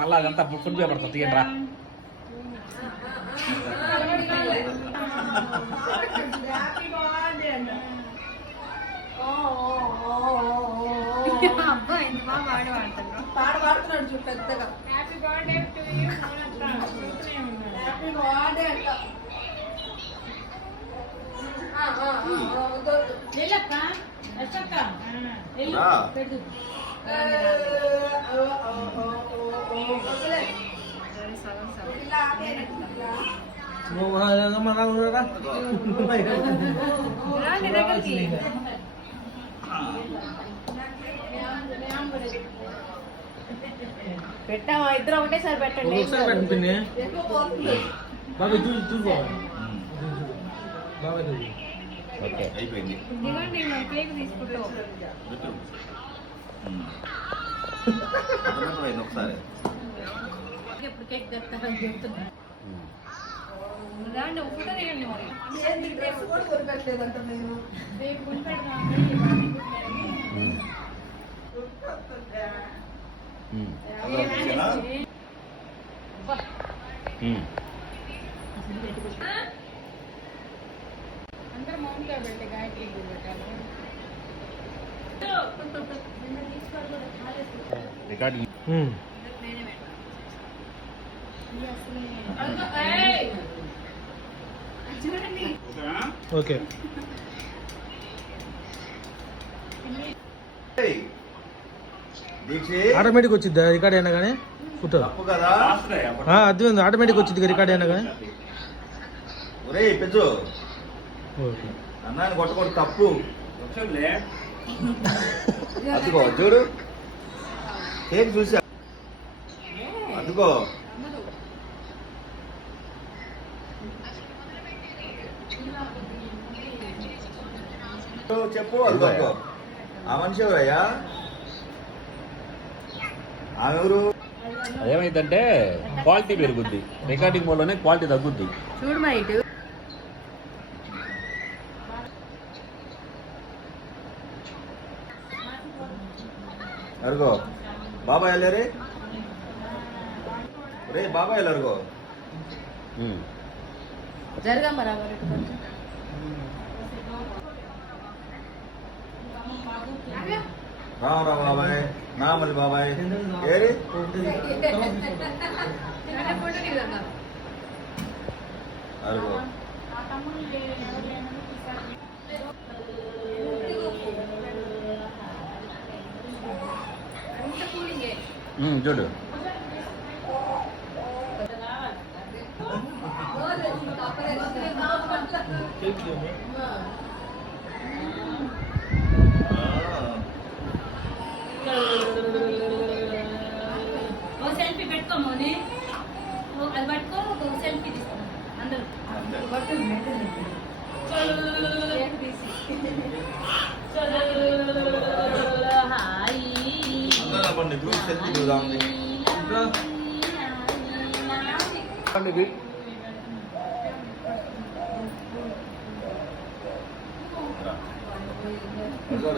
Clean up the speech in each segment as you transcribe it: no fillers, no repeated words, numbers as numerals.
మళ్ళీ అదంతా food paper తీయండిరా. పాట పాడుతున్నాడు చూ పెద్దగా. Happy birthday to you. Happy birthday అంట. నిలక్క అచ్చక్క నిల్లు పెట్టు. పెట్టావా? ఇద్దరు ఒకటేసారి పెట్టండి. అయిపోయింది. ఒకసారి ఎప్పుడు కేక్ తెస్తారని చెప్తున్నా. ఫోటో తీయండి. డ్రెస్ కూడా కొనుక్కట్లేదంట మేము. రేపు అందరూ మౌంట్గా పెట్టే గాయత్రి పెట్టాలి. Recording okay. ఆటోమేటిక్ వచ్చిద్దా రికార్డ్ అయినా కానీ ఫోటో? అర్థమైంది, ఆటోమేటిక్ వచ్చింది రికార్డ్ అయినా కానీ. అన్నాన్ని కొట్టకూడదు, తప్పు. అదిగో చూడు, ఏం చూసా? అదిగో చెప్పు. అదిగో ఆ మనిషి ఎవరయ్యా? ఆమె ఎవరు? ఏమైందంటే క్వాలిటీ పెరుగుద్ది, రికార్డింగ్ మోడ్లోనే క్వాలిటీ తగ్గుద్ది. చూడు మా ఇటు. అరుగో బాబాయ్ వెళ్ళారే, రే బాబాయ్ వెళ్ళరుగో. జరగా బరాబర్ రామరా బాబాయ్, నామలి బాబాయ్ ఏరి. అరుగో చూడు. సెల్ఫీ పెట్టుకోమోని, అది పట్టుకో, సెల్ఫీ తీసుకో అందరూ. గ్రూప్ సెల్ఫీ చూద్దాం.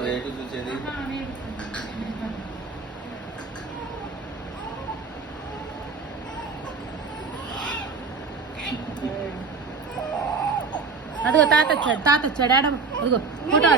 రేటు చూసేది. అదిగో తాత వచ్చాడు, తాత వచ్చాడు. ఆడమ్మ అదిగో ఫోటో.